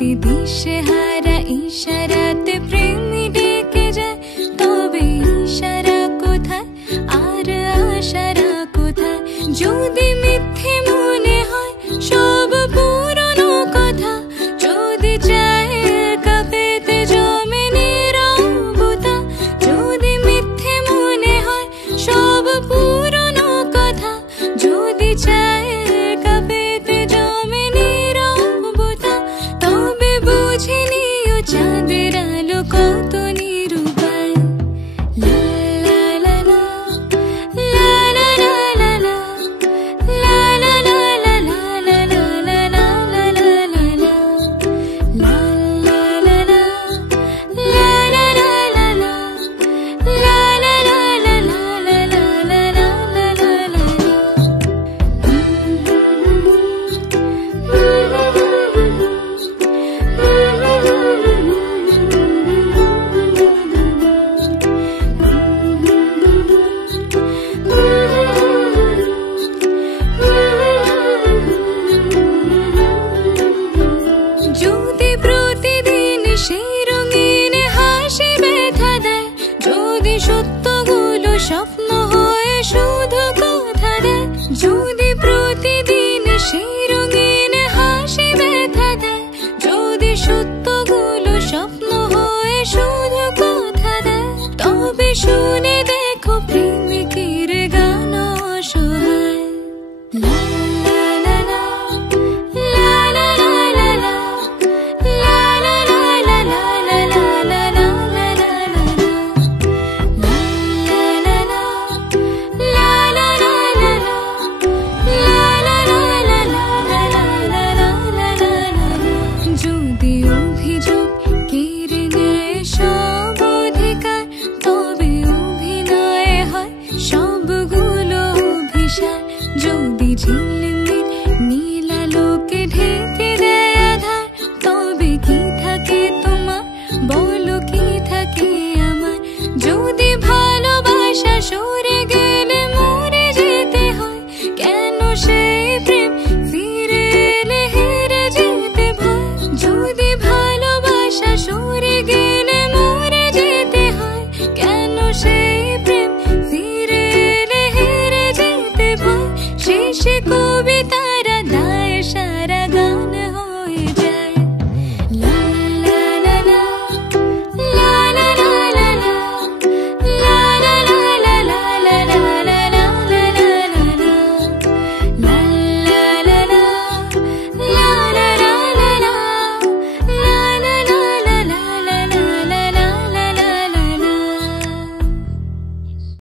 যদি দিশেহারা ইশারাতে প্রেমী ডেকে যায়, তবে ইশারা কোথায় আর আশারা কোথায়? যদি মিথ্যে মনে হয় সব পুরনো কথা, যদি চায় একা পেতে জমে নীরবতা, যদি মিথ্যে মনে হয় সব পুরনো কথা, যদি চায় একা পেতে জমে নীরবতা, তবে বুঝে নিও চাঁদের আলো কত নিরুপায়। লা লা লা লা, লা লা লা লা লা, লা লা লা লা লা লা লা লা লা লা লা লা, লা লা লা লা, লা লা লা লা লা, লা লা লা লা লা লা লা লা লা লা লা। যদি প্রতিদিন সেই রঙিন হাসি ব্যথা দেয়, যদি সত্যগুলো স্বপ্ন হয়ে শুধু কথা দেয়, যদি প্রতিদিন সেই রঙিন হাসি ব্যথা দেয়, যদি সত্যগুলো স্বপ্ন